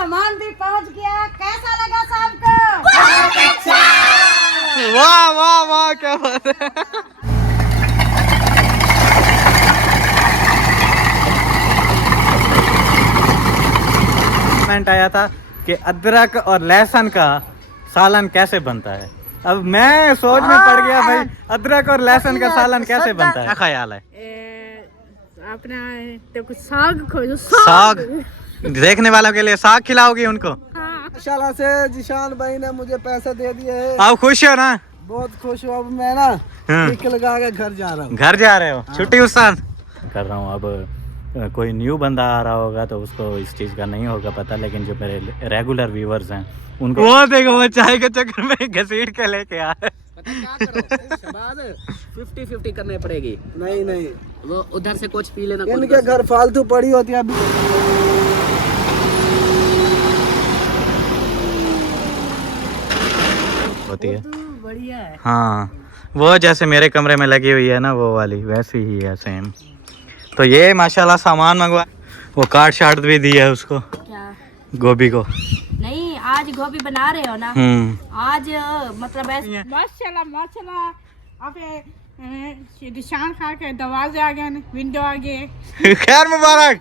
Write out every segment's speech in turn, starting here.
सामान भी पहुंच गया। कैसा लगा सबको? वाह वाह वाह, क्या बात है। कमेंट आया था कि अदरक और लहसुन का सालन कैसे बनता है। अब मैं सोच में पड़ गया भाई, अदरक और लहसुन का सालन कैसे बनता है। क्या ख्याल है? अपना तो कुछ साग खोजो। साग देखने वालों के लिए साग खिलाओगी उनको? माशाल्लाह से जिशान भाई ने मुझे पैसे दे दिए हैं। आप खुश हो ना? बहुत खुश हूँ। अब मैं ना टिक लगा के घर जा रहा हूँ। घर जा रहे हो? छुट्टी उस्ताद कर रहा हूँ। अब कोई न्यू बंदा आ रहा होगा तो उसको इस चीज़ का नहीं होगा पता, लेकिन जो मेरे रेगुलर व्यूवर्स हैं उनको वो देखो, वो चाय के चक्कर में घसीट के लेके आ रहे। पता क्या करो, शहबाज 50-50 करने पड़ेगी। नहीं नहीं, वो उधर से कुछ पी लेना। इनके घर फालतू पड़ी होती है अभी। होती है बढ़िया है। हाँ, वो जैसे मेरे कमरे में लगी हुई है ना, वो वाली वैसी ही है सेम। तो ये माशाल्लाह सामान मंगवा, वो काट शाट भी दिया है उसको। क्या? गोभी को नहीं, आज गोभी बना रहे हो ना? आज मतलब ऐसे माशाल्लाह माशाल्लाह। आप निशान खा के दरवाजे आ गए, विंडो आ गए। खैर मुबारक।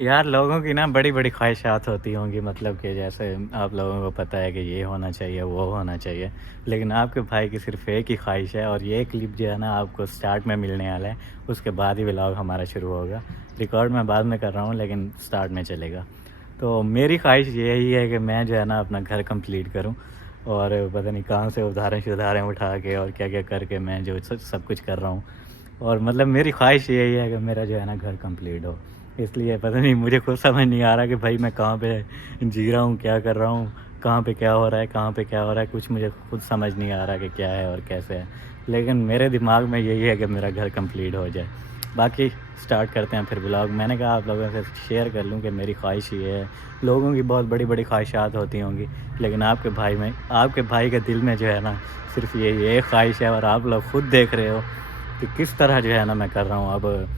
यार लोगों की ना बड़ी बड़ी ख्वाहिशात होती होंगी, मतलब कि जैसे आप लोगों को पता है कि ये होना चाहिए वो होना चाहिए, लेकिन आपके भाई की सिर्फ एक ही ख्वाहिश है। और ये क्लिप जो है ना आपको स्टार्ट में मिलने वाला है, उसके बाद ही व्लॉग हमारा शुरू होगा। रिकॉर्ड मैं बाद में कर रहा हूँ लेकिन स्टार्ट में चलेगा। तो मेरी ख्वाहिश यही है कि मैं जो है ना अपना घर कंप्लीट करूँ, और पता नहीं कहाँ से उधारें उठा के और क्या क्या करके मैं जो सब कुछ कर रहा हूँ। और मतलब मेरी ख्वाहिश यही है कि मेरा जो है ना घर कंप्लीट हो। इसलिए पता नहीं, मुझे खुद समझ नहीं आ रहा कि भाई मैं कहाँ पे जी रहा हूँ, क्या कर रहा हूँ, कहाँ पे क्या हो रहा है, कहाँ पे क्या हो रहा है, कुछ मुझे खुद समझ नहीं आ रहा कि क्या है और कैसे है। लेकिन मेरे दिमाग में यही है कि मेरा घर कंप्लीट हो जाए। बाकी स्टार्ट करते हैं फिर ब्लॉग। मैंने कहा आप लोगों से शेयर कर लूँ कि मेरी ख्वाहिश ये है। लोगों की बहुत बड़ी बड़ी ख्वाहिशात होती होंगी, लेकिन आपके भाई के दिल में जो है ना सिर्फ ये एक ख्वाहिश है, और आप लोग खुद देख रहे हो कि किस तरह जो है ना मैं कर रहा हूँ। अब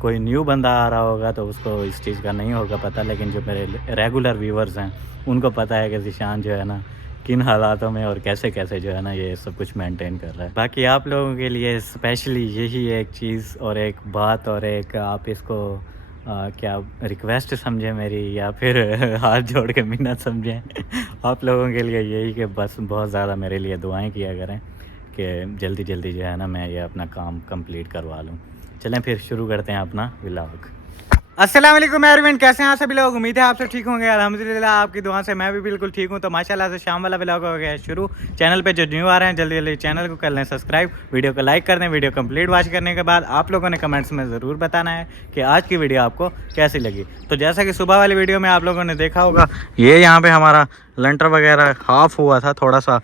कोई न्यू बंदा आ रहा होगा तो उसको इस चीज़ का नहीं होगा पता, लेकिन जो मेरे रेगुलर व्यूवर्स हैं उनको पता है कि जिशान जो है ना किन हालातों में और कैसे कैसे जो है ना ये सब कुछ मेंटेन कर रहा है। बाकी आप लोगों के लिए स्पेशली यही एक चीज़ और एक बात, और एक आप इसको क्या रिक्वेस्ट समझें मेरी, या फिर हाथ जोड़ के मिन्नत समझें। आप लोगों के लिए यही कि बस बहुत ज़्यादा मेरे लिए दुआएं किया करें कि जल्दी जल्दी जो है ना मैं ये अपना काम कंप्लीट करवा लूँ। चलें फिर शुरू करते हैं अपना व्लॉग। अस्सलाम वालेकुम एवरीवन, कैसे हैं आप सभी लोग? उम्मीद है आप सब ठीक होंगे। अल्हम्दुलिल्लाह आपकी दुआ से मैं भी बिल्कुल ठीक हूं। तो माशाल्लाह से शाम वाला व्लॉग हो गया है शुरू। चैनल पे जो न्यू आ रहे हैं जल्दी जल्दी चैनल को कर लें सब्सक्राइब, वीडियो को लाइक कर दें। वीडियो कंप्लीट वॉच करने के बाद आप लोगों ने कमेंट्स में ज़रूर बताना है कि आज की वीडियो आपको कैसी लगी। तो जैसा कि सुबह वाली वीडियो में आप लोगों ने देखा होगा, ये यहाँ पर हमारा लंटर वगैरह हाफ हुआ था, थोड़ा सा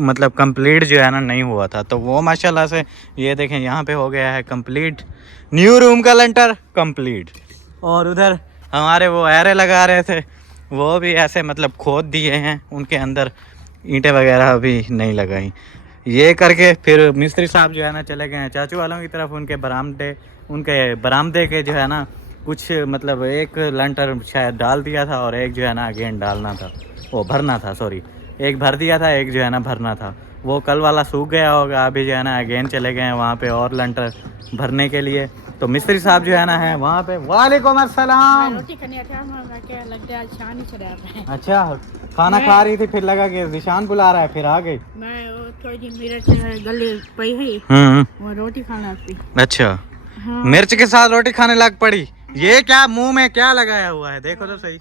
मतलब कंप्लीट जो है ना नहीं हुआ था, तो वो माशाल्लाह से ये देखें यहाँ पे हो गया है कंप्लीट। न्यू रूम का लंटर कंप्लीट। और उधर हमारे वो ऐरे लगा रहे थे, वो भी ऐसे मतलब खोद दिए हैं, उनके अंदर ईंटें वगैरह अभी नहीं लगाई। ये करके फिर मिस्त्री साहब जो है ना चले गए हैं चाचू वालों की तरफ। उनके बरामदे के जो है ना कुछ मतलब एक लंटर शायद डाल दिया था और एक जो है ना अगेन डालना था, वो भरना था, सॉरी एक भर दिया था, एक जो है ना भरना था। वो कल वाला सूख गया होगा, अभी जो है ना अगेन चले गए हैं वहाँ पे और लंटर भरने के लिए। तो मिस्त्री साहब जो है ना है वहाँ पे। वालेकुम अस्सलाम। रोटी खाने क्या लगता है शान ही चला रहा है। अच्छा, खाना खा रही थी फिर लगा कि जिशान बुला रहा है, फिर आ गई। मैं थोड़ी मिर्च गले पई है, वो रोटी खाना थी। अच्छा हाँ। मिर्च के साथ रोटी खाने लग पड़ी। ये क्या मुंह में क्या लगाया हुआ है? देखो तो सही।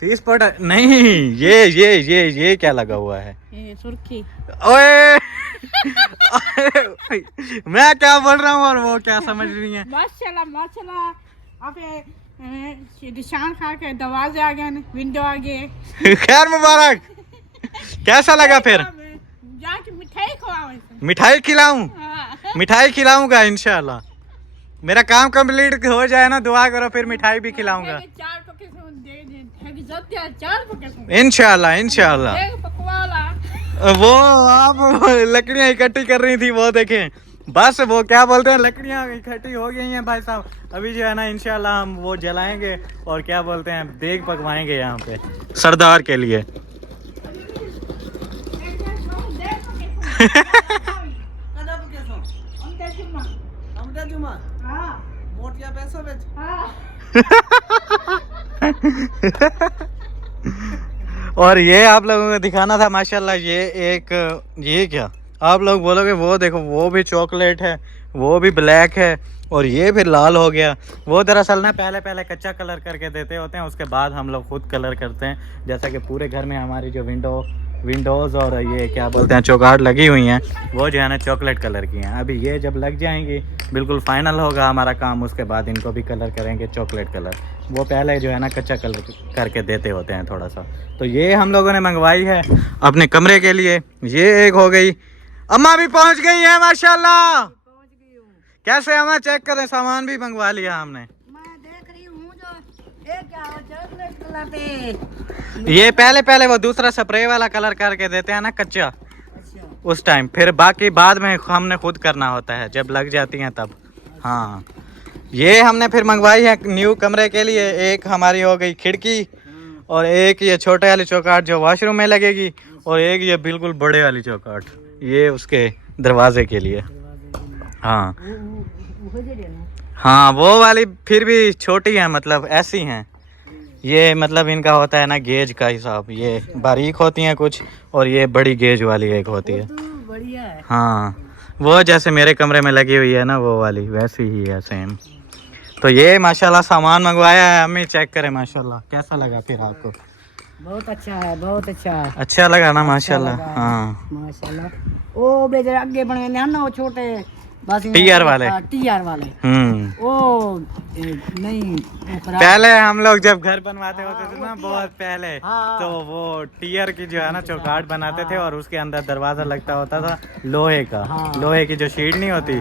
फीस पाउडर नहीं, ये क्या लगा हुआ है? सुर्खी। ओए मैं क्या बोल रहा हूँ और वो क्या समझ रही है? माशाल्लाह माशाल्लाह। आप निशान खा के दरवाजे आ गए, विंडो आ गए। खैर मुबारक। कैसा लगा फिर? जाके मिठाई खिलाऊं? मिठाई खिलाऊं? मिठाई खिलाऊंगा इंशाल्लाह। मेरा काम कंप्लीट हो जाए ना, दुआ करो, फिर मिठाई भी खिलाऊंगा इंशाल्लाह इंशाल्लाह। वो आप लकड़ियाँ इकट्ठी कर रही थी, वो देखें, बस वो क्या बोलते हैं, लकड़ियाँ इकट्ठी हो गई हैं भाई साहब। अभी जो है ना इंशाल्लाह हम वो जलाएंगे और क्या बोलते हैं, देग पकवाएंगे यहाँ पे सरदार के लिए। और ये आप लोगों को दिखाना था माशाल्लाह, ये क्या आप लोग बोलोगे, वो देखो वो भी चॉकलेट है, वो भी ब्लैक है और ये भी लाल हो गया। वो दरअसल ना पहले कच्चा कलर करके देते होते हैं, उसके बाद हम लोग खुद कलर करते हैं। जैसा कि पूरे घर में हमारी जो विंडोज़ और ये क्या बोलते हैं चौगाट लगी हुई हैं, वो जो है ना चॉकलेट कलर की हैं। अभी ये जब लग जाएंगी बिल्कुल फाइनल होगा हमारा काम, उसके बाद इनको भी कलर करेंगे चॉकलेट कलर। वो पहले जो है ना कच्चा कलर करके देते होते हैं थोड़ा सा। तो ये हम लोगों ने मंगवाई है अपने कमरे के लिए। ये एक हो गई, अम्मा भी पहुंच गई है माशाल्लाह। कैसे अम्मा, चेक करें, सामान भी मंगवा लिया हमने। मैं देख रही हूँ जो ये क्या हो, चॉकलेट कलर पे ये पहले वो दूसरा स्प्रे वाला कलर करके देते हैं ना कच्चा, उस टाइम, फिर बाकी बाद में हमने खुद करना होता है जब लग जाती हैं तब। हाँ, ये हमने फिर मंगवाई है न्यू कमरे के लिए। एक हमारी हो गई खिड़की, और एक ये छोटे वाली चौकाट जो वॉशरूम में लगेगी, और एक ये बिल्कुल बड़े वाली चौकाट, ये उसके दरवाजे के लिए। हाँ हाँ, वो वाली फिर भी छोटी है, मतलब ऐसी हैं ये, मतलब इनका होता है ना गेज का हिसाब, ये बारीक होती हैं कुछ, और ये बड़ी गेज वाली एक होती है। बढ़िया है। हाँ, वो जैसे मेरे कमरे में लगी हुई है ना वो वाली, वैसी ही है सेम। तो ये माशाल्लाह सामान मंगवाया है, अम्मी चेक करें माशाल्लाह। कैसा लगा फिर आपको? बहुत अच्छा है, बहुत अच्छा है। अच्छा लगा ना माशाल्लाह? हाँ माशाल्लाह। ओ बेचारे आगे बने हैं ना वो छोटे, बस टीआर वाले। टीआर वाले। ओ नहीं, पहले हम लोग जब घर बनवाते होते थे ना बहुत पहले, तो वो टीयर की जो है ना चौकाट बनाते थे, और उसके अंदर दरवाजा लगता होता था लोहे का। लोहे की जो शीट नहीं होती,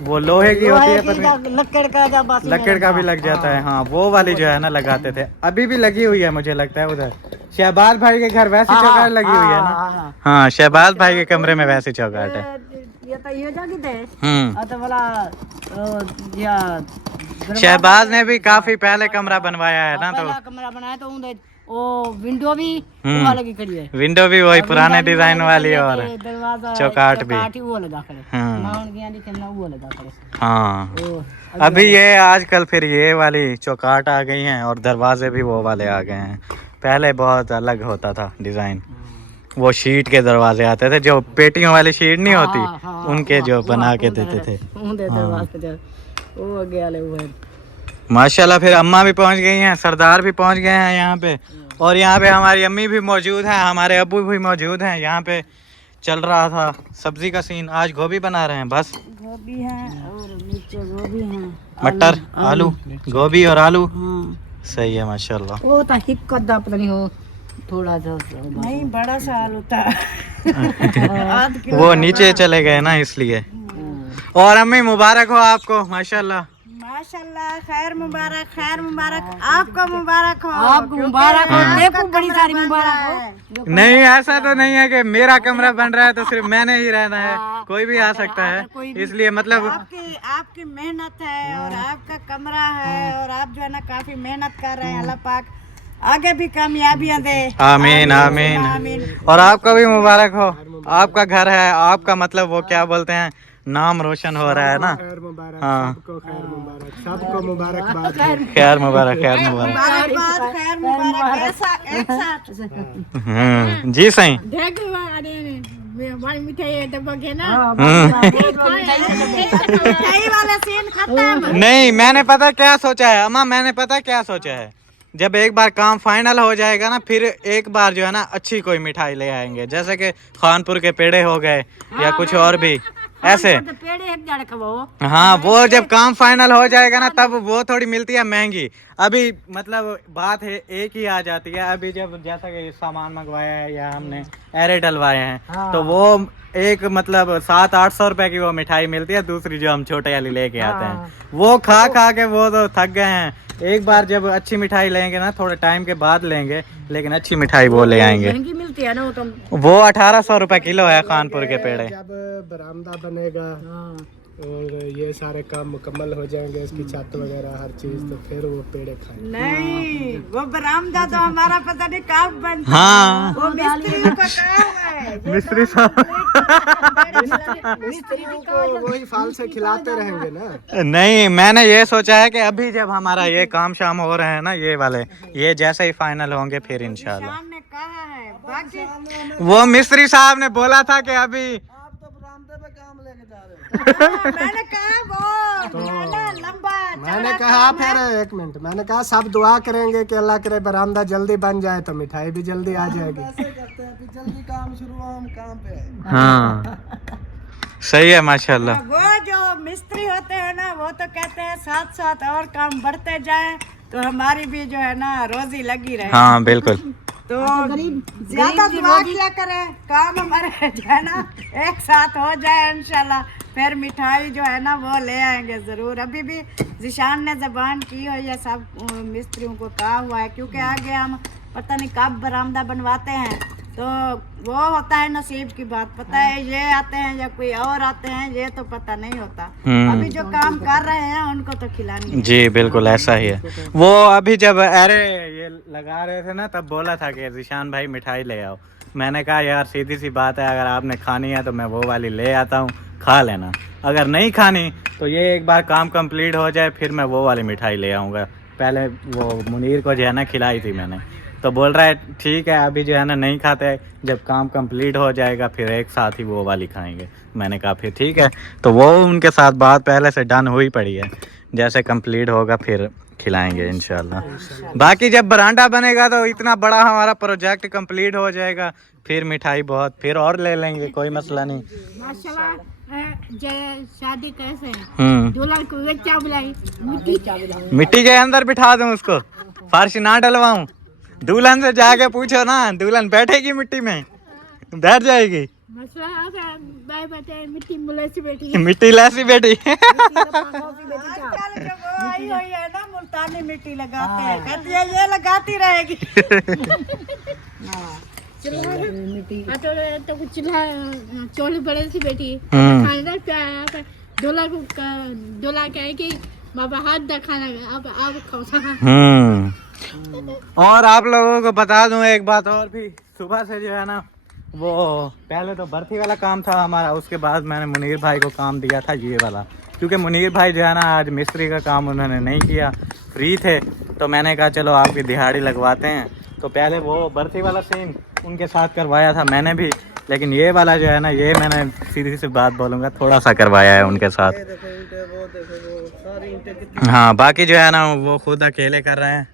वो लोहे की होती है, पर लकड़ का भी लग जाता है। हाँ, वो वाली जो है ना लगाते थे, अभी भी लगी हुई है मुझे लगता है उधर। शहबाज भाई के घर वैसी चौकाट लगी हुई है ना? हाँ, शहबाज भाई के कमरे में वैसी चौकाट है। शहबाज ने भी काफी पहले कमरा बनवाया है ना, तो कमरा बनाया तो वो विंडो भी वो लगी खड़ी है। विंडो भी वही पुराने डिजाइन वाली, और चौकाट भी वो लगा खड़े। हाँ, अभी ये आजकल फिर ये वाली चौकाट आ गई हैं, और दरवाजे भी वो वाले आ गए हैं। पहले बहुत अलग होता था डिजाइन, वो शीट के दरवाजे आते थे, जो पेटियों वाली शीट नहीं होती, उनके जो बना के देते थे। माशाल्लाह, फिर अम्मा भी पहुंच गई हैं, सरदार भी पहुंच गए हैं यहाँ पे, और यहाँ पे हमारी अम्मी भी मौजूद हैं, हमारे अब्बू भी मौजूद हैं। यहाँ पे चल रहा था सब्जी का सीन, आज गोभी बना रहे हैं, बस गोभी है और नीचे गोभी है, मटर, आलू, गोभी और आलू। सही है माशाल्लाह। वो तो हिक्कत पता नहीं हो, थोड़ा सा नहीं, बड़ा सा आलू था। वो नीचे चले गए ना इसलिए। और अम्मी मुबारक हो आपको, माशाल्लाह माशाल्लाह। खैर मुबारक, खैर मुबारक, आपको मुबारक हो, आपको मुबारक हो। देखो बड़ी सारी मुबारक हो। नहीं, ऐसा तो नहीं है कि मेरा कमरा बन रहा है तो सिर्फ मैंने ही रहना है, कोई भी आ सकता है, इसलिए मतलब आपकी मेहनत है और आपका कमरा है, और आप जो है ना काफी मेहनत कर रहे हैं। अल्लाह पाक आगे भी कामयाबियां दे। आमीन आमीन। और आपका भी मुबारक हो, आपका घर है, आपका मतलब वो क्या बोलते हैं, नाम रोशन हो रहा है ना। हाँ, सबको मुबारकबाद, खैर मुबारक, खैर मुबारक। जी सही। नहीं, मैंने पता क्या सोचा है अम्मा, मैंने पता क्या सोचा है, जब एक बार काम फाइनल हो जाएगा ना, फिर एक बार जो है ना अच्छी कोई मिठाई ले आएंगे, जैसे कि खानपुर के पेड़े हो गए या कुछ और भी। ऐसे। तो पेड़ एक जड़ का वो हाँ, वो जब काम फाइनल हो जाएगा ना तब वो थोड़ी मिलती है महंगी। अभी मतलब बात है एक ही आ जाती है। अभी जब जैसा कि सामान मंगवाया है या हमने एरे डलवाए हैं तो वो एक मतलब 700-800 रुपए की वो मिठाई मिलती है। दूसरी जो हम छोटे वाली लेके आते हैं वो खा खा के वो तो थक गए हैं। एक बार जब अच्छी मिठाई लेंगे ना, थोड़े टाइम के बाद लेंगे, लेकिन अच्छी मिठाई वो ले आएंगे। महंगी मिलती है ना वो तो। वो 1800 रुपए किलो है कानपुर के पेड़े। जब बरामदा बनेगा और ये सारे काम मुकम्मल हो जाएंगे, इसकी छत वगैरह हर चीज, तो फिर वो पेड़े खाएंगे। नहीं, वो बरामदा तो हमारा पता नहीं कब बनता। हाँ, वो मिस्त्री का काम है। मिस्त्री साहब मिस्त्रियों को वही फाल से खिलाते रहेंगे ना। नहीं, मैंने ये सोचा है कि अभी जब हमारा ये काम शाम हो रहे हैं ना, ये वाले ये जैसे ही फाइनल होंगे फिर इंशाल्लाह। शाम ने कहा है बाकी वो मिस्त्री साहब ने बोला था कि अभी आप तो बरामदे पे काम लेके जा रहे हो। मैंने कहा वो लंबा मैंने कहा फिर एक मिनट, मैंने कहा सब दुआ करेंगे कि अल्लाह करे बरामदा जल्दी बन जाए तो मिठाई भी जल्दी आ जाएगी। ऐसे करते हैं, जल्दी काम शुरू हो, हम काम पे आए। हाँ, सही है माशाल्लाह। वो जो मिस्त्री होते हैं ना, वो तो कहते हैं साथ साथ और काम बढ़ते जाएं तो हमारी भी जो है ना रोजी लगी रहे। हाँ बिल्कुल। तो ज्यादा दुआ किया करें, काम हमारे जो है ना एक साथ हो जाए इंशाल्लाह। फिर मिठाई जो है ना वो ले आएंगे जरूर। अभी भी जिशान ने जबान की हो, या सब मिस्त्रियों को कहा हुआ है, क्योंकि आगे हम पता नहीं कब बरामदा बनवाते हैं, तो वो होता है नसीब की बात। पता है ये आते हैं या कोई और आते हैं, ये तो पता नहीं होता। अभी जो काम कर रहे हैं उनको तो खिलानी है। जी बिल्कुल ऐसा ही है। वो अभी जब अरे ये लगा रहे थे ना, तब बोला था कि जिशान भाई मिठाई ले आओ। मैंने कहा यार सीधी सी बात है, अगर आपने खानी है तो मैं वो वाली ले आता हूँ, खा लेना। अगर नहीं खानी तो ये एक बार काम कंप्लीट हो जाए फिर मैं वो वाली मिठाई ले आऊँगा। पहले वो मुनीर को जो है ना खिलाई थी मैंने, तो बोल रहा है ठीक है अभी जो है ना नहीं खाते, जब काम कंप्लीट हो जाएगा फिर एक साथ ही वो वाली खाएंगे। मैंने कहा फिर ठीक है। तो वो उनके साथ बात पहले से डन हुई पड़ी है, जैसे कंप्लीट होगा फिर खिलाएंगे इंशाल्लाह। बाकी जब बरांडा बनेगा तो इतना बड़ा हमारा प्रोजेक्ट कंप्लीट हो जाएगा, फिर मिठाई बहुत फिर और ले लेंगे, कोई मसला नहीं। माशाल्लाह। शादी कैसे है? दूल्हा को क्या बुलाई? मिट्टी के अंदर बिठा दूं उसको, फर्श ना डलवाऊं? दुल्हन से जाके पूछो ना, दुल्हन बैठेगी मिट्टी में? बैठ जाएगी? मिट्टी मुलायसी बैठी मिट्टी लैसी बेटी। आजकल जो वो आई हुई है ना, मुल्तानी मिट्टी लगाते हैं, कहती है ये लगाती रहेगी। तो कुछ चोली बड़े सी बेटी खाना प्यार डोला कहे कि बाबा हाथ दिखाना, अब आप खाओ। और आप लोगों को बता दूं एक बात और भी, सुबह से जो है ना वो पहले तो भर्ती वाला काम था हमारा, उसके बाद मैंने मुनीर भाई को काम दिया था ये वाला, क्योंकि मुनीर भाई जो है ना आज मिस्त्री का काम उन्होंने नहीं किया, फ्री थे, तो मैंने कहा चलो आपकी दिहाड़ी लगवाते हैं। तो पहले वो भर्ती वाला सीन उनके साथ करवाया था मैंने भी, लेकिन ये वाला जो है ना ये मैंने सीधी सी बात बोलूँगा थोड़ा सा करवाया है उनके साथ। हाँ बाकी जो है ना वो खुद अकेले कर रहे हैं।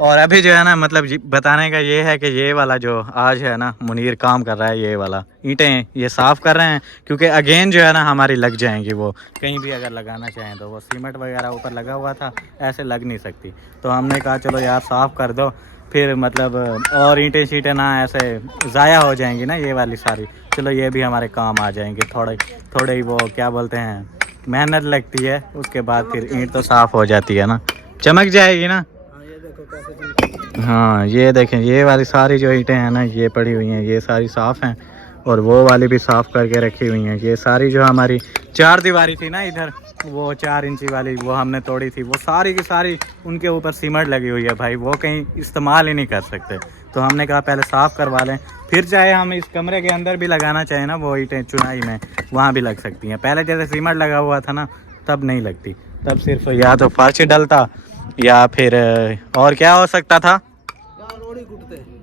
और अभी जो है ना मतलब बताने का ये है कि ये वाला जो आज है ना मुनीर काम कर रहा है, ये वाला ईंटें ये साफ़ कर रहे हैं, क्योंकि अगेन जो है ना हमारी लग जाएंगी, वो कहीं भी अगर लगाना चाहें तो वो सीमेंट वगैरह ऊपर लगा हुआ था, ऐसे लग नहीं सकती। तो हमने कहा चलो यार साफ़ कर दो, फिर मतलब और ईंटें शीटें ना ऐसे ज़ाया हो जाएंगी ना ये वाली सारी, चलो ये भी हमारे काम आ जाएंगे। थोड़े ही वो क्या बोलते हैं मेहनत लगती है, उसके बाद फिर ईंट तो साफ़ हो जाती है ना, चमक जाएगी ना। हाँ ये देखें ये वाली सारी जो ईंटें हैं ना ये पड़ी हुई हैं, ये सारी साफ़ हैं, और वो वाली भी साफ़ करके रखी हुई हैं। ये सारी जो हमारी 4 दीवारी थी ना इधर, वो 4 इंची वाली वो हमने तोड़ी थी, वो सारी की सारी उनके ऊपर सीमेंट लगी हुई है भाई, वो कहीं इस्तेमाल ही नहीं कर सकते। तो हमने कहा पहले साफ़ करवा लें, फिर चाहे हम इस कमरे के अंदर भी लगाना चाहें ना वो ईंटें चुनाई में, वहाँ भी लग सकती हैं। पहले जैसे सीमेंट लगा हुआ था ना तब नहीं लगती, तब सिर्फ या तो फर्श डलता या फिर और क्या हो सकता था,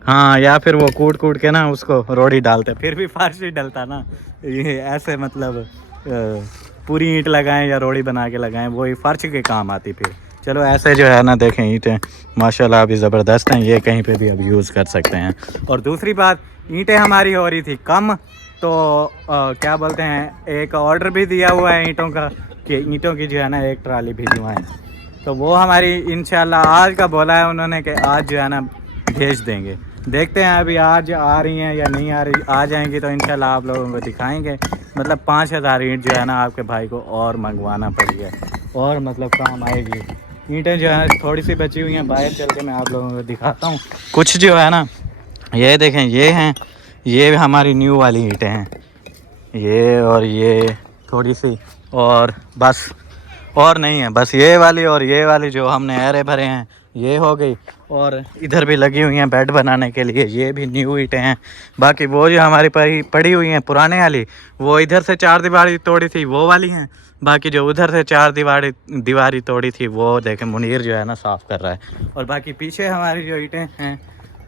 हाँ या फिर वो कूट के ना उसको रोड़ी डालते, फिर भी फर्श ही डलता ना। ये ऐसे मतलब पूरी ईंट लगाएं या रोड़ी बना के लगाएं, वही फर्श के काम आती। फिर चलो ऐसे जो है ना देखें ईंटें माशाल्लाह अभी ज़बरदस्त हैं, ये कहीं पे भी अब यूज़ कर सकते हैं। और दूसरी बात ईंटें हमारी हो रही थी कम, तो क्या बोलते हैं, एक ऑर्डर भी दिया हुआ है ईंटों का, कि ईंटों की जो है ना 1 ट्राली भिजवाएं। तो वो हमारी इंशाल्लाह आज का बोला है उन्होंने कि आज जो है ना भेज देंगे। देखते हैं अभी आज आ रही हैं या नहीं आ रही। आ जाएंगी तो इंशाल्लाह आप लोगों को दिखाएंगे। मतलब 5000 ईंट जो है ना आपके भाई को और मंगवाना पड़ी है, और मतलब काम आएगी। ईंटें जो है थोड़ी सी बची हुई हैं, बाहर चल के मैं आप लोगों को दिखाता हूँ। कुछ जो है ना, ये देखें, ये हैं, ये हमारी न्यू वाली ईंटें हैं, ये और ये थोड़ी सी, और बस और नहीं है, बस ये वाली और ये वाली जो हमने एरे भरे हैं ये हो गई। और इधर भी लगी हुई हैं बेड बनाने के लिए, ये भी न्यू ईंटें हैं। बाकी वो जो हमारी पड़ी हुई हैं पुराने वाली, वो इधर से 4 दीवारी तोड़ी थी वो वाली हैं। बाकी जो उधर से 4 दीवारी तोड़ी थी वो देखें मुनीर जो है ना साफ़ कर रहा है। और बाकी पीछे हमारी जो ईंटें हैं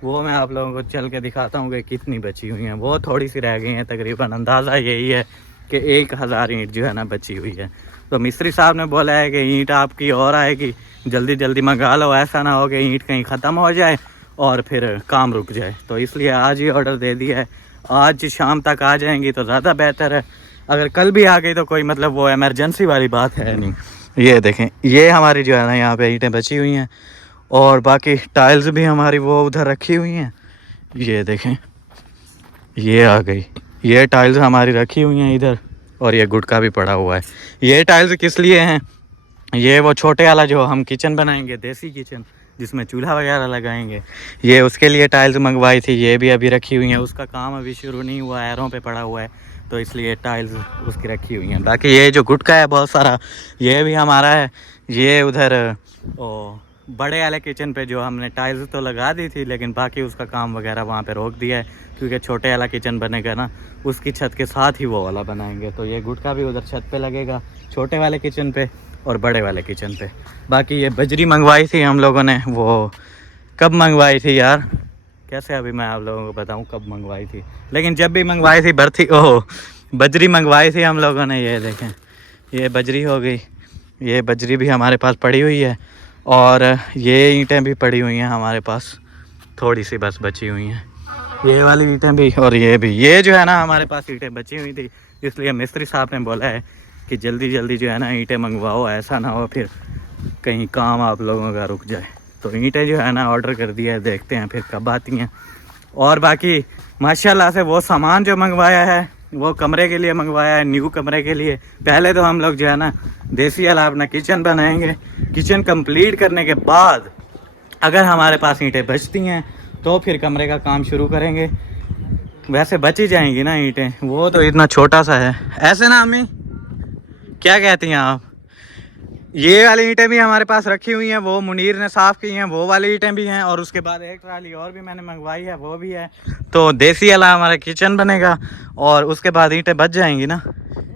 वो मैं आप लोगों को चल के दिखाता हूँ कि कितनी बची हुई हैं। वो थोड़ी सी रह गई हैं, तकरीबन अंदाज़ा यही है कि 1000 ईंट जो है ना बची हुई है। तो मिस्त्री साहब ने बोला है कि ईंट आपकी और आएगी, जल्दी जल्दी मंगा लो, ऐसा ना हो कि ईंट कहीं ख़त्म हो जाए और फिर काम रुक जाए। तो इसलिए आज ही ऑर्डर दे दिया है, आज शाम तक आ जाएंगी तो ज़्यादा बेहतर है। अगर कल भी आ गई तो कोई मतलब वो इमरजेंसी वाली बात है नहीं। ये देखें, ये हमारी जो है ना यहाँ पे ईंटें बची हुई हैं, और बाकी टाइल्स भी हमारी वो उधर रखी हुई हैं। ये देखें, ये आ गई, ये टाइल्स हमारी रखी हुई हैं इधर, और ये गुटका भी पड़ा हुआ है। ये टाइल्स किस लिए हैं, ये वो छोटे वाला जो हम किचन बनाएंगे, देसी किचन जिसमें चूल्हा वगैरह लगाएंगे, ये उसके लिए टाइल्स मंगवाई थी। ये भी अभी रखी हुई हैं, उसका काम अभी शुरू नहीं हुआ, एरों पे पड़ा हुआ है, तो इसलिए टाइल्स उसकी रखी हुई हैं। बाकी ये जो गुटका है बहुत सारा, ये भी हमारा है। ये उधर बड़े वाले किचन पे जो हमने टाइल्स तो लगा दी थी, लेकिन बाकी उसका काम वगैरह वहाँ पे रोक दिया है, क्योंकि छोटे वाला किचन बनेगा ना, उसकी छत के साथ ही वो वाला बनाएंगे। तो ये गुटका भी उधर छत पे लगेगा, छोटे वाले किचन पे और बड़े वाले किचन पे। बाकी ये बजरी मंगवाई थी हम लोगों ने, वो कब मंगवाई थी यार, कैसे अभी मैं आप लोगों को बताऊं कब मंगवाई थी, लेकिन जब भी मंगवाई थी बजरी मंगवाई थी हम लोगों ने। ये देखें, ये बजरी हो गई, ये बजरी भी हमारे पास पड़ी हुई है, और ये ईंटें भी पड़ी हुई हैं हमारे पास, थोड़ी सी बस बची हुई हैं, ये वाली ईंटें भी और ये भी। ये जो है ना हमारे पास ईंटें बची हुई थी, इसलिए मिस्त्री साहब ने बोला है कि जल्दी जल्दी जो है ना ईंटें मंगवाओ, ऐसा ना हो फिर कहीं काम आप लोगों का रुक जाए। तो ईंटें जो है ना ऑर्डर कर दिया है, देखते हैं फिर कब आती हैं। और बाकी माशाल्लाह से वो सामान जो मंगवाया है वो कमरे के लिए मंगवाया है, न्यू कमरे के लिए। पहले तो हम लोग जो है ना देसी वाला अपना किचन बनाएंगे, किचन कंप्लीट करने के बाद अगर हमारे पास ईंटें बचती हैं तो फिर कमरे का काम शुरू करेंगे। वैसे बच ही जाएंगी ना ईंटें, वो तो इतना छोटा सा है, ऐसे ना अम्मी, क्या कहती हैं आप। ये वाली ईंटें भी हमारे पास रखी हुई हैं, वो मुनीर ने साफ़ की हैं, वो वाली ईंटें भी हैं, और उसके बाद 1 ट्राली और भी मैंने मंगवाई है, वो भी है। तो देसी वाला हमारा किचन बनेगा, और उसके बाद ईंटें बच जाएंगी ना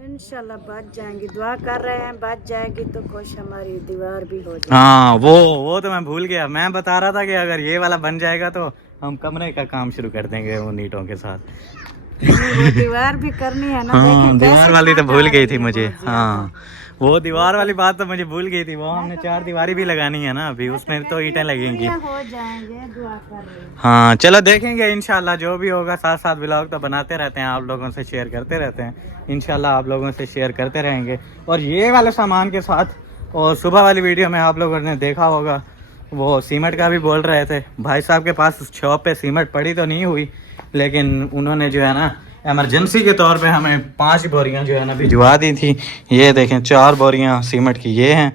इंशाल्लाह, बच जाएंगी। दुआ कर रहे हैं बच जाएगी तो कुछ हमारी दीवार भी हो जाए। हाँ, वो तो मैं भूल गया। मैं बता रहा था कि अगर ये वाला बन जाएगा तो हम कमरे का काम शुरू कर देंगे उन ईंटों के साथ। वो दीवार भी करनी है ना। हाँ, दीवार वाली तो भूल गई थी मुझे। बहुत हाँ, वो दीवार वाली बात तो मुझे भूल गई थी। वो हमने 4 दीवारी भी लगानी है ना अभी, उसमें तो ईंटें लगेंगी। हो जाएंगे, दुआ कर रहे हैं। हाँ, चलो देखेंगे इंशाल्लाह, जो भी होगा। साथ साथ व्लॉग तो बनाते रहते हैं, आप लोगों से शेयर करते रहते हैं। इंशाल्लाह आप लोगों से शेयर करते रहेंगे। और ये वाले सामान के साथ, और सुबह वाली वीडियो में आप लोगों ने देखा होगा, वो सीमेंट का भी बोल रहे थे। भाई साहब के पास शॉप पे सीमेंट पड़ी तो नहीं हुई, लेकिन उन्होंने जो है ना इमरजेंसी के तौर पे हमें 5 बोरियां जो है ना भिजवा दी थी। ये देखें, 4 बोरियां सीमेंट की ये हैं,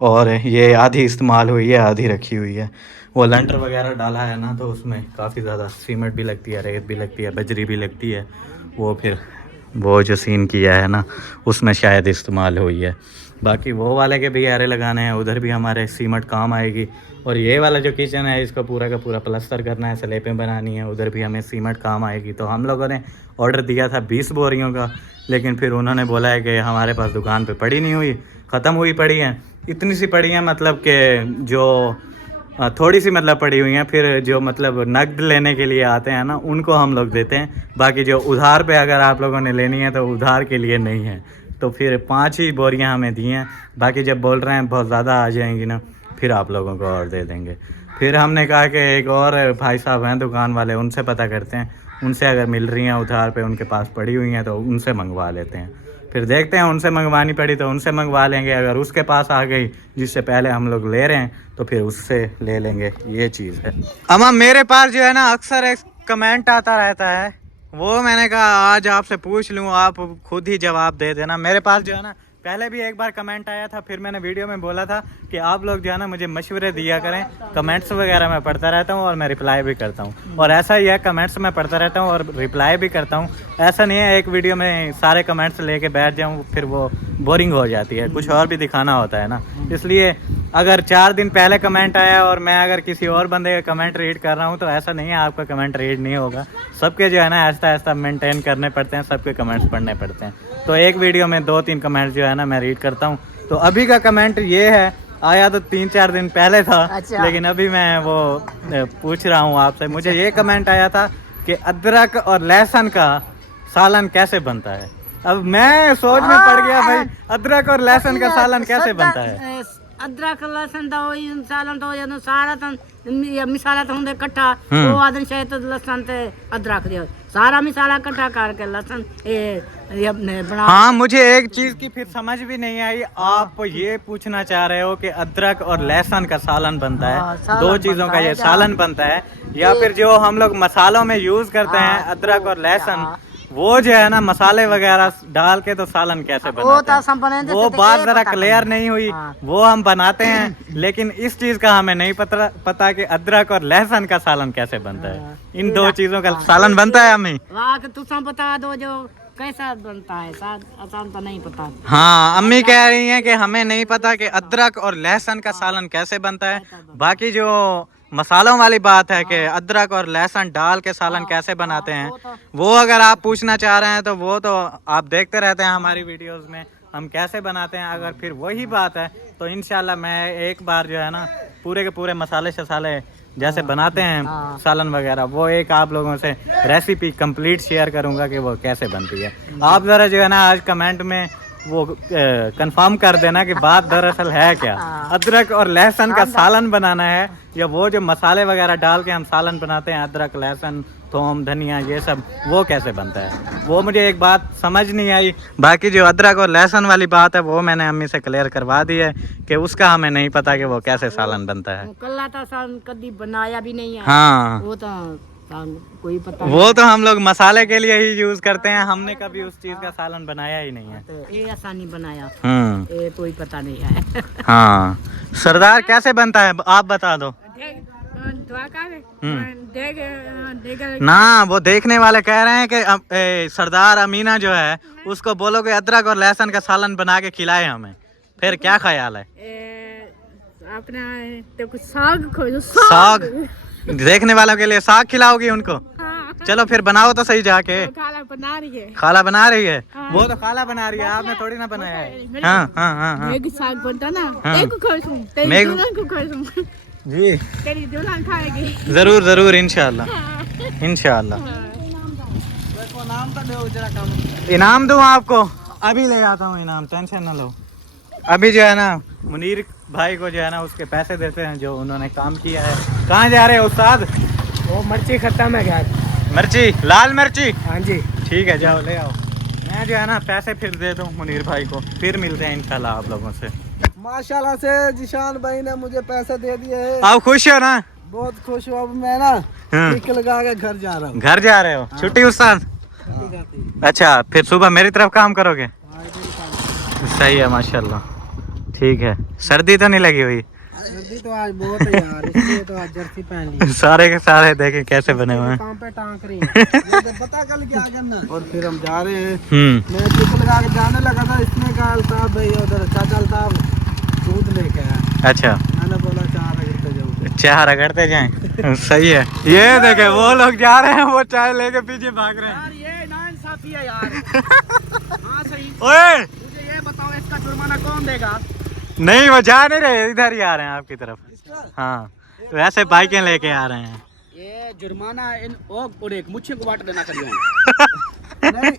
और ये आधी इस्तेमाल हुई है, आधी रखी हुई है। वो लंटर वगैरह डाला है ना, तो उसमें काफ़ी ज़्यादा सीमेंट भी लगती है, रेत भी लगती है, बजरी भी लगती है। वो फिर वो जो सीन किया है ना, उसमें शायद इस्तेमाल हुई है। बाकी वो वाले के भी एरे लगाने हैं, उधर भी हमारे सीमेंट काम आएगी। और ये वाला जो किचन है, इसको पूरा का पूरा प्लास्टर करना है, स्लैपें बनानी है, उधर भी हमें सीमेंट काम आएगी। तो हम लोगों ने ऑर्डर दिया था 20 बोरियों का, लेकिन फिर उन्होंने बोला है कि हमारे पास दुकान पे पड़ी नहीं हुई, ख़त्म हुई पड़ी हैं। इतनी सी पड़ी हैं, मतलब कि जो थोड़ी सी मतलब पड़ी हुई हैं। फिर जो मतलब नकद लेने के लिए आते हैं ना, उनको हम लोग देते हैं। बाकी जो उधार पे अगर आप लोगों ने लेनी है तो उधार के लिए नहीं है। तो फिर 5 ही बोरियां हमें दी हैं। बाकी जब बोल रहे हैं बहुत ज़्यादा आ जाएंगी ना, फिर आप लोगों को और दे देंगे। फिर हमने कहा कि एक और भाई साहब हैं दुकान वाले, उनसे पता करते हैं। उनसे अगर मिल रही हैं उधार पे, उनके पास पड़ी हुई हैं तो उनसे मंगवा लेते हैं। फिर देखते हैं, उनसे मंगवानी पड़ी तो उनसे मंगवा लेंगे, अगर उसके पास आ गई जिससे पहले हम लोग ले रहे हैं तो फिर उससे ले लेंगे, ये चीज़ है। अम्मा मेरे पास जो है ना अक्सर एक कमेंट आता रहता है, वो मैंने कहा आज आपसे पूछ लूँ, आप खुद ही जवाब दे देना। मेरे पास जो है ना पहले भी एक बार कमेंट आया था, फिर मैंने वीडियो में बोला था कि आप लोग जो है ना मुझे मशवरे दिया करें। कमेंट्स वगैरह मैं पढ़ता रहता हूँ और मैं रिप्लाई भी करता हूँ, और ऐसा ही है, कमेंट्स मैं पढ़ता रहता हूँ और रिप्लाई भी करता हूँ। ऐसा नहीं है एक वीडियो में सारे कमेंट्स लेके बैठ जाऊँ, फिर वो बोरिंग हो जाती है, कुछ और भी दिखाना होता है ना। इसलिए अगर 4 दिन पहले कमेंट आया और मैं अगर किसी और बंदे का कमेंट रीड कर रहा हूँ तो ऐसा नहीं है आपका कमेंट रीड नहीं होगा। सबके जो है ना ऐसा ऐसा मेंटेन करने पड़ते हैं, सबके कमेंट्स पढ़ने पड़ते हैं। तो एक वीडियो में 2-3 कमेंट्स जो है ना मैं रीड करता हूँ। तो अभी का कमेंट ये है, आया तो 3-4 दिन पहले था, लेकिन अभी मैं वो पूछ रहा हूँ आपसे। मुझे ये कमेंट आया था कि अदरक और लहसुन का सालन कैसे बनता है। अब मैं सोच में पड़ गया भाई, अदरक और लहसुन का सालन कैसे बनता है। अदरक लहसुन ਦਾ ਉਹ ਸਾਲਨ ਤੋਂ ਜਦੋਂ ਸਾਰਾ ਤਾਂ ਮਸਾਲਾ ਤਾਂ ਹੁੰਦਾ ਇਕੱਠਾ, ਉਹ ਆਦਨ ਸ਼ਾਇਦ ਲਸਣ ਤੇ अदरक ਦੇ सारा मसाला इकट्ठा करके लहसुन ये बना। हाँ, मुझे एक चीज की फिर समझ भी नहीं आई, आप ये पूछना चाह रहे हो कि अदरक और लहसुन का सालन बनता है, दो चीजों का ये सालन बनता है, या फिर जो हम लोग मसालों में यूज करते हैं अदरक और लहसुन, वो जो है ना मसाले वगैरह डाल के तो सालन कैसे बनाते हैं, वो बात जरा क्लियर नहीं हुई। वो हम बनाते हैं, लेकिन इस चीज का हमें नहीं पता कि अदरक और लहसुन का सालन कैसे बनता है। इन दो चीजों का सालन बनता है हमें। वाह, तुम बता दो जो कैसा बनता है, आसान तो नहीं पता। हाँ, अम्मी कह रही हैं कि हमें नहीं पता कि अदरक और लहसुन का सालन कैसे बनता है। बाकी जो मसालों वाली बात है कि अदरक और लहसुन डाल के सालन कैसे बनाते हैं, वो अगर आप पूछना चाह रहे हैं तो वो तो आप देखते रहते हैं हमारी वीडियोस में हम कैसे बनाते हैं। अगर फिर वही बात है तो इंशाल्लाह मैं एक बार जो है ना पूरे के पूरे मसाले शसाले जैसे बनाते हैं सालन वगैरह, वो एक आप लोगों से रेसिपी कंप्लीट शेयर करूंगा कि वो कैसे बनती है। आप ज़रा जो है ना आज कमेंट में वो कंफर्म कर देना कि बात दरअसल है क्या, अदरक और लहसुन का सालन बनाना है या वो जो मसाले वगैरह डाल के हम सालन बनाते हैं, अदरक लहसुन थोम धनिया ये सब, वो कैसे बनता है। वो मुझे एक बात समझ नहीं आई। बाकी जो अदरक और लहसुन वाली बात है वो मैंने अम्मी से क्लियर करवा दी है कि उसका हमें नहीं पता कि वो कैसे सालन बनता है। कल्ला तो सालन कभी बनाया भी नहीं है। हाँ, वो तो कोई पता वो तो हम लोग मसाले के लिए ही यूज करते हैं, हमने कभी उस चीज का सालन बनाया ही नहीं है। तो ये आसानी बनाया, ये कोई पता नहीं है। हाँ, सरदार कैसे बनता है आप बता दो ना। वो देखने वाले कह रहे हैं कि सरदार अमीना जो है उसको बोलो कि अदरक और लहसुन का सालन बना के खिलाए हमें, फिर क्या ख्याल है। अपना तो कुछ साग साग देखने वालों के लिए साग खिलाओगी उनको। हाँ। चलो फिर बनाओ तो सही जाके। खाला बना रही है। खाला बना रही है। हाँ। वो तो खाला बना रही है, आपने थोड़ी ना बनाया है। हाँ हाँ हाँ हाँ, साग बनता ना, हाँ। एक को जी तेरी दुल्हन खाएगी। जरूर जरूर, इंशाल्लाह इंशाल्लाह। इनाम दूँ आपको? अभी ले आता हूँ इनाम, टेंशन ना लो। अभी जो है ना मुनीर भाई को जो है ना उसके पैसे देते हैं जो उन्होंने काम किया है। कहाँ जा रहे हैं उस्ताद? वो मिर्ची खत्म है यार। मिर्ची, लाल मिर्ची? हाँ जी ठीक है, जाओ ले आओ। मैं जो है ना पैसे फिर दे दूँ मुनीर भाई को, फिर मिलते हैं इंशाल्लाह आप लोगों से। माशाल्लाह से जिशान भाई ने मुझे पैसे दे दिए हैं। आप खुश हो ना? बहुत खुश हूँ। अब मैं ना टिक लगा के घर जा रहा हूँ। घर जा रहे हो? छुट्टी उस्ताद? अच्छा, फिर सुबह मेरी तरफ काम करोगे? सही है माशाल्लाह, ठीक है। सर्दी तो नहीं लगी हुई? सर्दी तो आज बहुत है यार, इसलिए तो आज जर्सी पहन ली। सारे के सारे देखें कैसे बने हुए हैं। काम पे टांक रही है। ये पता कल क्या करना। और फिर हम जा रहे हैं। मैं टिक लगा के जाने लगा था, इसने कहा साहब भाई उधर चाचा साहब दूध लेके आया। अच्छा, मैंने बोला चाय रगड़ते जाओ। चाय रगड़ते जाएं। सही है। ये देखे वो लोग जा रहे हैं, वो चाय लेके पीछे भाग रहे हैं। यार ये नाइंसाफी है यार। हाँ सही। ओए मुझे ये बताओ इसका जुर्माना कौन देगा? नहीं, वो जा नहीं रहे, इधर ही आ रहे हैं आपकी तरफ। हाँ, वैसे बाइकें लेके आ रहे हैं। ये जुर्माना इन और एक मुझे को बांट देना करिए। नहीं,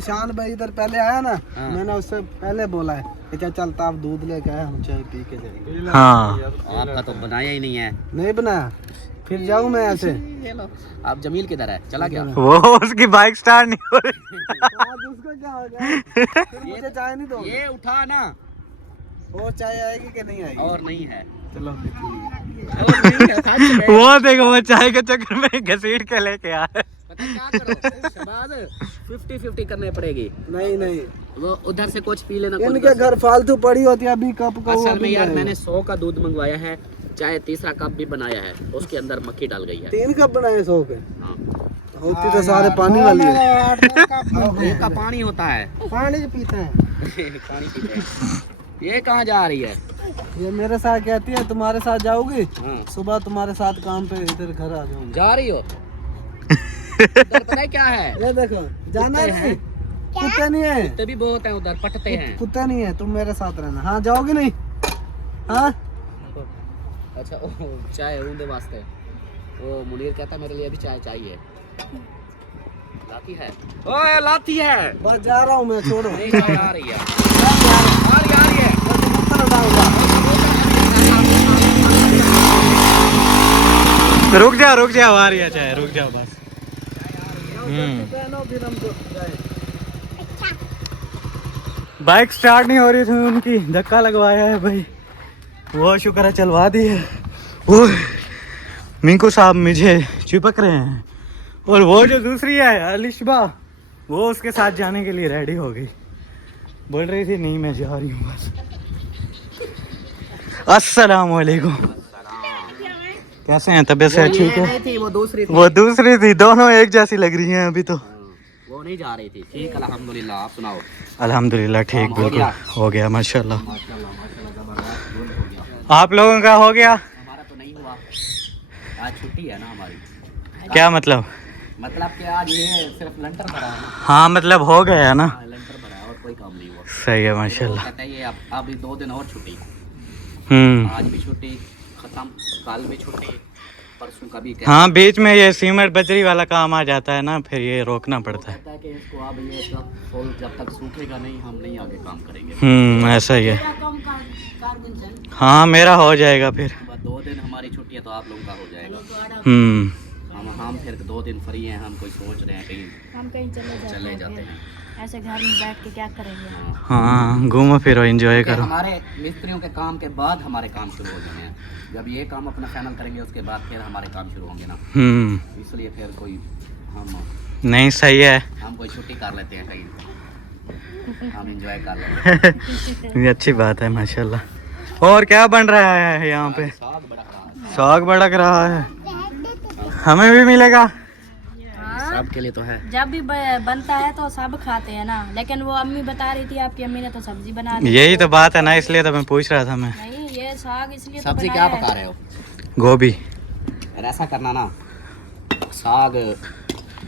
शान भाई इधर पहले आया ना, मैंने उससे पहले बोला है कि क्या चलता आप दूध लेके आए, हम चाय पी के जाएंगे। हाँ, आपका तो बनाया ही नहीं है। नहीं बनाया फिर जाऊँ मैं ऐसे। ये लो। अब जमील किधर है? चला गया? वो उसकी बाइक स्टार्ट नहीं हो रही। आज उसको क्या हो गया? फिर मुझे चाय नहीं दो। ये उठा ना। वो चाय आएगी कि नहीं आएगी? और नहीं है। चलो फिर ठीक है। और नहीं है, सच में। वो देखो वो चाय के चक्कर में घसीट के लेके आ रहा है। पता है क्या करो? शहबाज 50-50 करने पड़ेगी। नहीं नहीं, वो उधर से कुछ पी लेना। कुछ इनके घर फालतू पड़ी होती है, अभी कप का असल में यार मैंने 100 का दूध मंगवाया है, चाहे तीसरा कप भी बनाया है, उसके अंदर मक्खी डाल गई है। 3 कप बनाए 100 के। हाँ। होती तो सारे पानी वाली है। एक का पानी होता है। पानी पीते हैं। पानी पीते हैं। ये कहाँ जा रही है? ये मेरे साथ कहती है तुम्हारे साथ जाओगी, हाँ। सुबह तुम्हारे साथ काम पे इधर घर आ जाऊंगी। जा रही हो? उधर पता है क्या है? ये देखो, जाना कुत्ते नहीं। हैं। कुत्ते नहीं है, कुत्ते भी बहुत हैं उधर, पटते हैं। कुत्ते नहीं है, तुम मेरे साथ रहना। हाँ जाओगी नहीं? हाँ अच्छा ओ, चाय ऊंधे वास्ते। वो मुनीर कहता मेरे लिए भी चाय चाहिए। लाती है? ओए लाती है। बस जा रहा हूँ मैं, छोड़ो। नहीं चाय आ रही है। आ रही है। रुक जाओ आ रही है चाय, रुक जाओ बस। फिर हम तो जाए। बाइक स्टार्ट नहीं हो रही थी उनकी, धक्का लगवाया है भाई। वो शुक्र है चलवा दी है। वो मिंकू साहब मुझे चिपक रहे हैं, और वो जो दूसरी है अलिशबा, वो उसके साथ जाने के लिए रेडी हो गई। बोल रही थी नहीं मैं जा रही हूँ बस। अस्सलाम वालेकुम, कैसे हैं? तबीयत से ठीक है? नहीं थी, वो दूसरी थी। वो दूसरी थी, दोनों एक जैसी लग रही हैं अभी तो। वो नहीं जा रही थी। ठीक अल्हम्दुलिल्लाह, आप सुनाओ। अल्हम्दुलिल्लाह ठीक, काम हो बिल्कुल गया? हो गया माशाल्लाह। माशाल्लाह माशाल्लाह जबरदस्त गुल हो गया। आप लोगों का हो गया? हमारा तो नहीं हुआ, आज छुट्टी है ना हमारी। क्या मतलब? मतलब कि आज ये सिर्फ लंटर भरा है ना। हाँ मतलब हो गया है ना। हाँ, लंटर भरा है और कोई काम नहीं हुआ। सही है वो माशाल्लाह। कहता है ये अब अभी 2 दिन और छुट्टी। आज भी छुट्टी खत्म, कल भी छुट्टी, परसों का भी। हाँ बीच में ये सीमेंट बजरी वाला काम आ जाता है ना, फिर ये रोकना पड़ता है। कहता है कि इसको अब ये जब तक सूखेगा नहीं हम नहीं आगे काम करेंगे। ऐसा ही है। हाँ मेरा हो जाएगा फिर। बस 2 दिन हमारी छुट्टी है तो आप लोगों का हो जाएगा। हम फिर 2 दिन फ्री हैं, हम कोई सोच रहे हैं कहीं हम कहीं चले जाते हैं। ऐसे घर में बैठ के क्या करेंगे? हाँ घूमो फिरो एंजॉय कि करो। हमारे मिस्त्रियों के काम के बाद हमारे काम शुरू हो जाने हैं। जब ये काम अपना फाइनल करेंगे उसके बाद फिर हमारे काम शुरू होंगे ना, इसलिए फिर कोई हम नहीं सही है। हम कोई छुट्टी कर लेते हैं कहीं, हम एंजॉय कर लेते हैं। ये अच्छी बात है माशाल्लाह। और क्या बन रहा है यहाँ पे? साग बड़ा खा साग बड़क रहा है, हमें भी मिलेगा? सबके लिए तो है। जब भी बनता है तो सब खाते हैं ना, लेकिन वो अम्मी बता रही थी आपकी अम्मी ने तो सब्जी बना दी। यही तो बात है ना, इसलिए तो मैं पूछ रहा था मैं। नहीं ये साग इसलिए तो सब्जी बनाया क्या है। पका रहे हो? गोभी। यार ऐसा करना ना, साग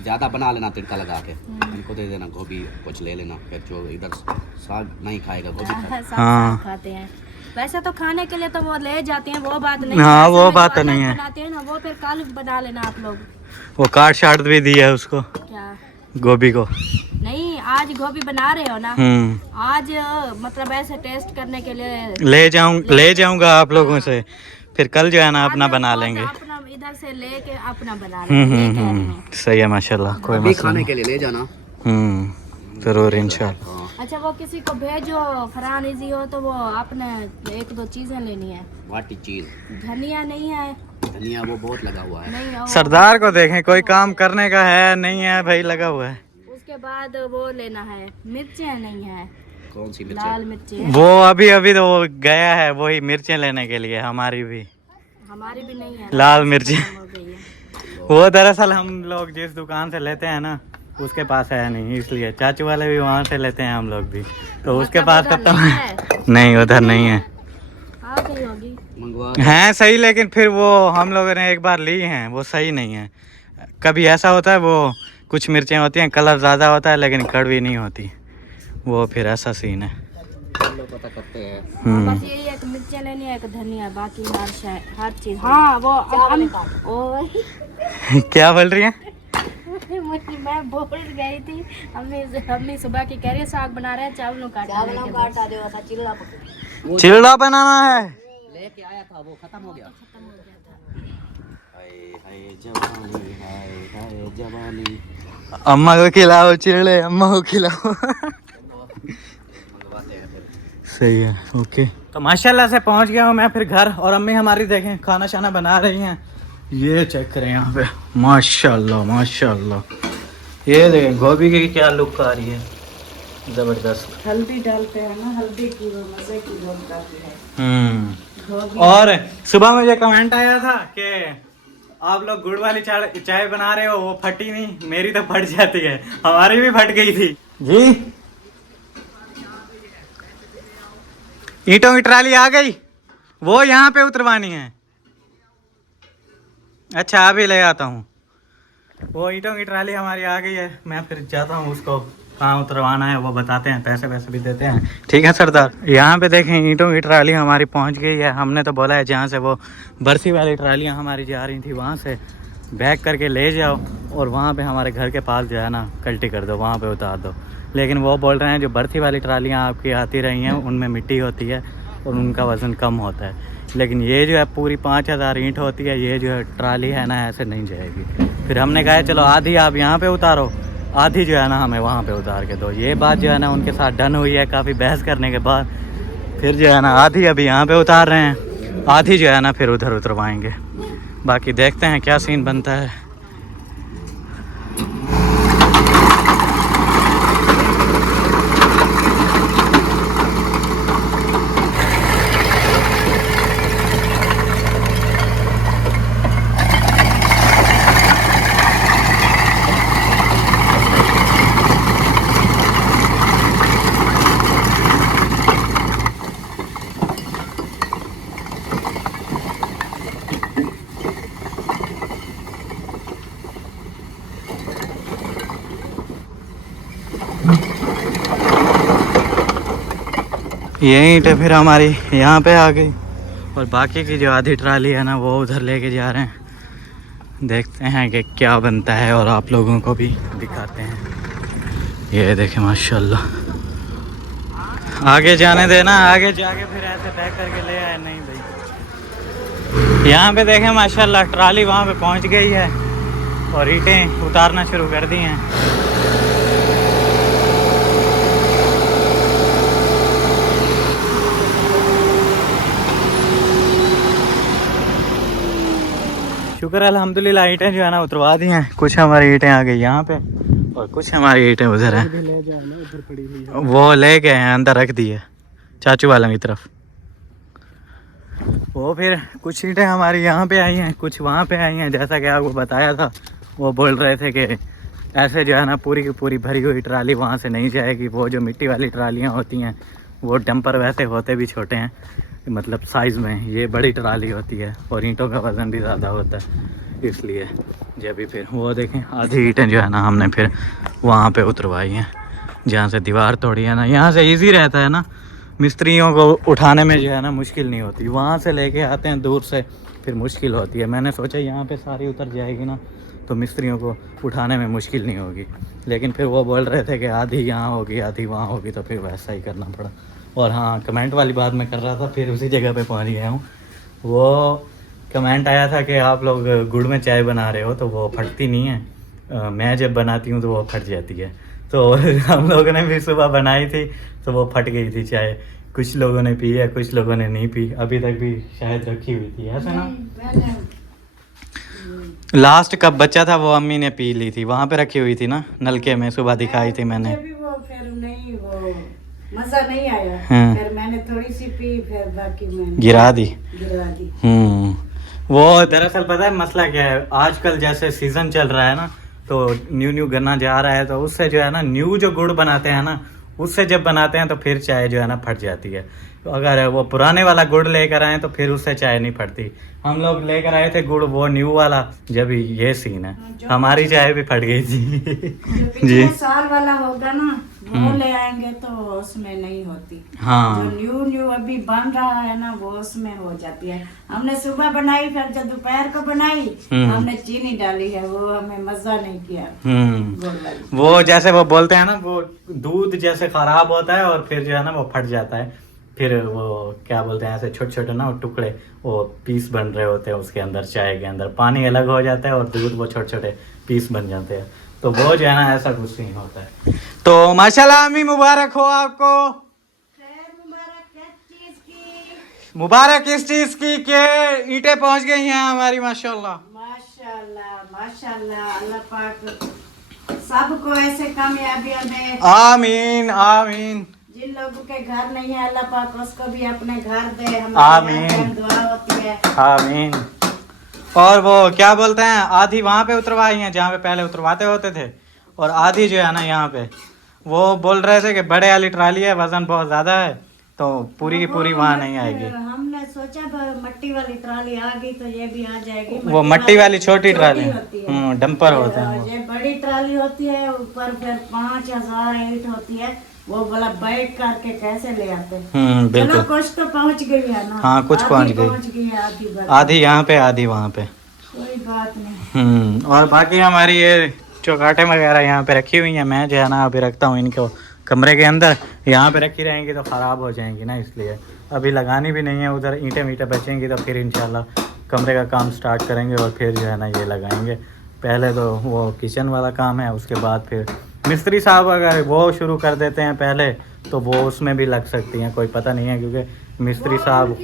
ज़्यादा बना लेना तिड़का लगा के, इनको दे देना, गोभी कुछ ले लेना, फिर जो इधर साग नहीं खाएगा गोभी खाएगा। सब हाँ। साग खाते हैं। वैसे तो खाने के लिए तो वो ले जाते हैं, वो बात नहीं। हाँ, ऐसे वो में बात जो तो नहीं है। बनाते हैं ना, वो फिर कल बना लेना आप लोग। वो काट शाट भी दिया है उसको, क्या? गोभी को। नहीं आज गोभी बना रहे हो ना, आज मतलब ऐसे टेस्ट करने के लिए ले जाऊंगा आप लोगों से, फिर कल जो है ना अपना आज बना वो लेंगे। अपना इधर से लेके अपना बना लेंगे, ये कह रही हूँ। सही है माशाल्लाह, कोई अभी मसला खाने नहीं। के लिए ले जाना। जरूर इंशाल्लाह। अच्छा वो किसी को भेजो फरहान इजी हो तो वो अपने 1-2 चीजें लेनी है। वाटी चीज, धनिया नहीं है? धनिया वो बहुत लगा हुआ है। नहीं सरदार को देखें, कोई काम करने का है नहीं है भाई, लगा हुआ है। उसके बाद वो लेना है, मिर्चें नहीं है, कौन सी लाल मिर्च? मिर्चें। वो अभी तो वो गया है वही मिर्चें लेने के लिए, हमारी भी नहीं है लाल मिर्ची। हो गई है। वो दरअसल हम लोग जिस दुकान से लेते हैं ना उसके पास है नहीं, इसलिए चाचू वाले भी वहाँ से लेते हैं हम लोग भी, तो उसके पास उधर खत्म नहीं है। नहीं उधर नहीं है। आ गई होगी। मंगवा हैं सही, लेकिन फिर वो हम लोगों ने एक बार ली हैं, वो सही नहीं है। कभी ऐसा होता है वो कुछ मिर्चें होती हैं कलर ज़्यादा होता है लेकिन कड़वी नहीं होती, वो फिर ऐसा सीन है। लोग पता करते हैं। बस यही एक मिर्चें लेनी है, एक धनिया, बाकी हर चीज। हाँ वो क्या बोल रही हैं? मैं बोल गई थी, अम्मी सुबह की कह रही है साग बना रहे हैं, चावलों काटा चिल्ला बनाना है। लेके आया था वो खत्म हो गया। हाय हाय जवानी, हाय हाय जवानी। अम्मा को खिलाओ चिड़े, अम्मा को खिलाओ। मंगवाते हैं फिर। सही है, ओके। तो माशाल्लाह से पहुंच गया हूँ मैं फिर घर, और अम्मी हमारी देखें खाना शाना बना रही हैं। ये चेक करें यहाँ पे, माशाल्लाह माशाल्लाह। ये देखें गोभी की क्या लुक आ रही है, ज़बरदस्त। हल्दी डालते हैं ना, हल्दी की वो मजे की लोग आती है। और सुबह मुझे कमेंट आया था कि आप लोग गुड़ वाली चाय बना रहे हो, वो फटी नहीं, मेरी तो फट जाती है। हमारी भी फट गई थी जी। ईंटों की ट्राली आ गई, वो यहाँ पे उतरवानी है। अच्छा अभी ले आता हूँ। वो ईंटों की ट्राली हमारी आ गई है, मैं फिर जाता हूँ, उसको कहाँ उतरवाना है वो बताते हैं, पैसे वैसे भी देते हैं। ठीक है सरदार। यहाँ पे देखें ईंटों की ट्राली हमारी पहुँच गई है। हमने तो बोला है जहाँ से वो बरसी वाली ट्रालियाँ हमारी जा रही थी वहाँ से बैक करके ले जाओ, और वहाँ पे हमारे घर के पास जो है ना कल्टी कर दो, वहाँ पे उतार दो। लेकिन वो बोल रहे हैं जो बरसी वाली ट्रालियाँ आपकी आती रही हैं उनमें मिट्टी होती है और उनका वज़न कम होता है, लेकिन ये जो है पूरी 5000 ईंट होती है, ये जो है ट्राली है ना ऐसे नहीं जाएगी। फिर हमने कहा चलो आधी आप यहाँ पे उतारो, आधी जो है ना हमें वहाँ पे उतार के दो। ये बात जो है ना उनके साथ डन हुई है काफ़ी बहस करने के बाद। फिर जो है ना आधी अभी यहाँ पे उतार रहे हैं, आधी जो है ना फिर उधर उतरवाएंगे। बाकी देखते हैं क्या सीन बनता है। ये ईंटें फिर हमारी यहाँ पे आ गई, और बाकी की जो आधी ट्राली है ना वो उधर लेके जा रहे हैं। देखते हैं कि क्या बनता है और आप लोगों को भी दिखाते हैं। ये देखें माशाल्लाह, आगे जाने देना, आगे जाके फिर ऐसे पैक करके ले आए। नहीं भाई यहाँ पे देखें माशाल्लाह ट्राली वहाँ पे पहुँच गई है और ईंटें उतारना शुरू कर दी हैं। शुक्र अल्हम्दुलिल्लाह ईंटें जो है ना उतरवा दी हैं। कुछ हमारी ईंटें आ गई यहाँ पे और कुछ हमारी ईंटें उधर हैं, वो ले गए हैं अंदर रख दी है चाचू वालों की तरफ। वो फिर कुछ ईंटें हमारी यहाँ पे आई हैं, कुछ वहाँ पे आई हैं। जैसा कि आपको बताया था, वो बोल रहे थे कि ऐसे जो है ना पूरी की पूरी भरी हुई ट्राली वहाँ से नहीं जाएगी। वो जो मिट्टी वाली ट्रालियाँ होती हैं वो डंपर वैसे होते भी छोटे हैं, मतलब साइज़ में, ये बड़ी ट्राली होती है और ईंटों का वज़न भी ज़्यादा होता है, इसलिए जब भी फिर वो देखें आधी ईंटें जो है ना हमने फिर वहाँ पे उतरवाई हैं जहाँ से दीवार तोड़ी है ना। यहाँ से इजी रहता है ना, मिस्त्रियों को उठाने में जो है ना मुश्किल नहीं होती। वहाँ से लेके आते हैं दूर से, फिर मुश्किल होती है। मैंने सोचा यहाँ पे सारी उतर जाएगी ना तो मिस्त्रियों को उठाने में मुश्किल नहीं होगी, लेकिन फिर वो बोल रहे थे कि आधी यहाँ होगी आधी वहाँ होगी, तो फिर वैसा ही करना पड़ा। और हाँ, कमेंट वाली बात मैं कर रहा था, फिर उसी जगह पे पहुँच गया हूँ। वो कमेंट आया था कि आप लोग गुड़ में चाय बना रहे हो तो वो फटती नहीं है, मैं जब बनाती हूँ तो वो फट जाती है। तो हम लोगों ने भी सुबह बनाई थी तो वो फट गई थी चाय। कुछ लोगों ने पी है, कुछ लोगों ने नहीं पी, अभी तक भी शायद रखी हुई थी, ऐसा ना। लास्ट कब बच्चा था वो अम्मी ने पी ली थी, वहाँ पे रखी हुई थी ना नलके में, सुबह दिखाई थी मैंने। वो फिर नहीं, वो मजा नहीं आया। हाँ। फिर मैंने थोड़ी सी पी, फिर बाकी मैंने गिरा दी। वो दरअसल पता है मसला क्या है, आजकल जैसे सीजन चल रहा है ना तो न्यू गन्ना जा रहा है, तो उससे जो है ना न्यू जो गुड़ बनाते हैं ना, उससे जब बनाते हैं तो फिर चाय जो है ना फट जाती है। तो अगर वो पुराने वाला गुड़ लेकर आए तो फिर उससे चाय नहीं फटती। हम लोग लेकर आए थे गुड़ वो न्यू वाला, जब ये सीन है, हमारी चाय भी फट गई थी। जी साल वाला होगा ना वो ले आएंगे तो उसमें नहीं होती। हाँ, जो न्यू अभी बन रहा है ना वो उसमें हो जाती है। हमने सुबह बनाई, फिर जब दोपहर को बनाई हमने चीनी डाली है, वो हमें मजा नहीं किया। गुड़ वाली। वो जैसे वो बोलते हैं ना, वो दूध जैसे खराब होता है और फिर जो है ना वो फट जाता है, फिर वो क्या बोलते हैं ऐसे छोटे छोटे ना वो टुकड़े वो पीस बन रहे होते हैं उसके अंदर, चाय के अंदर पानी अलग हो जाता है और दूध वो छोटे छोटे पीस बन जाते हैं। तो वो जो है ना ऐसा कुछ नहीं होता है। तो माशाल्लाह अम्मी मुबारक हो आपको। मुबारक इस चीज की कि ईंटें पहुंच गई हैं हमारी माशाल्लाह। माशाल्लाह माशाल्लाह, अल्लाह पाक सबको ऐसे कामयाबियां दे। आमीन आमीन। जिन लोगों के घर नहीं है अल्लाह पाक उसको भी अपने घर दे। आमीन। दुआ होती है। आमीन। और वो क्या बोलते हैं आधी वहाँ पे उतरवाई हैं जहाँ पे पहले उतरवाते होते थे, और आधी जो है ना यहाँ पे वो बोल रहे थे कि बड़े वाली ट्राली है, वजन बहुत ज़्यादा है, तो पूरी की पूरी वहाँ नहीं आएगी। हमने सोचा मट्टी वाली ट्राली आ गई तो ये भी आ जाएगी। वो मट्टी वाली छोटी ट्राली होती है। डंपर होते हैं वो। ये बड़ी ट्राली होती है, ऊपर फिर 5000 ईंट होती है, वो बोला बैठ करके कैसे ले आते। बिल्कुल। चलो कुछ तो पहुंच गई है ना। हाँ कुछ पहुंच गई है, आधी यहाँ पे आधी वहाँ पे। कोई बात नहीं। और बाकी हमारी ये चौकाटे वगैरह यहाँ पे रखी हुई हैं, मैं जो है ना अभी रखता हूँ इनको कमरे के अंदर। यहाँ पे रखी रहेंगी तो ख़राब हो जाएंगी ना, इसलिए अभी लगानी भी नहीं है। उधर ईंटें वींटें बचेंगी तो फिर इंशाल्लाह कमरे का काम स्टार्ट करेंगे और फिर जो है ना ये लगाएंगे। पहले तो वो किचन वाला काम है, उसके बाद फिर मिस्त्री साहब अगर वो शुरू कर देते हैं पहले तो वो उसमें भी लग सकती हैं, कोई पता नहीं है, क्योंकि मिस्त्री साहब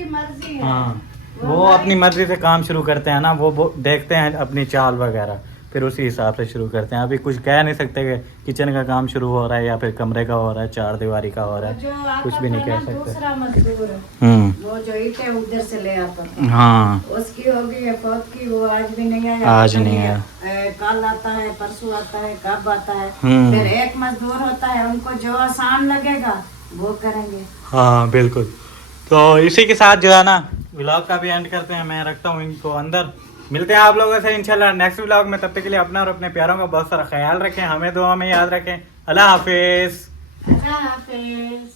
हाँ वो अपनी मर्ज़ी से काम शुरू करते हैं ना, वो देखते हैं अपनी चाल वगैरह, फिर उसी हिसाब से शुरू करते हैं। अभी कुछ कह नहीं सकते कि किचन का काम शुरू हो रहा है या फिर कमरे का हो रहा है, चार दीवारी का हो रहा है, कुछ भी नहीं कह सकते। दूसरा मजदूर वो जो ईंटें उधर से ले आता था, हाँ उसकी होगी है फौत की, वो आज भी नहीं आया। आज नहीं आया। कल आता है, परसों आता है, कब आता है। फिर एक मजदूर होता है, उनको जो आसान लगेगा वो करेंगे। हाँ बिल्कुल। तो इसी के साथ जो है ना व्लॉग का भी एंड करते हैं। मैं रखता हूँ इनको अंदर, मिलते हैं आप लोगों से इंशाल्लाह नेक्स्ट व्लॉग में। तब तक के लिए अपना और अपने प्यारों का बहुत सारा ख्याल रखें, हमें दुआ में याद रखें। अल्लाह हाफिज़। अल्लाह हाफिज़।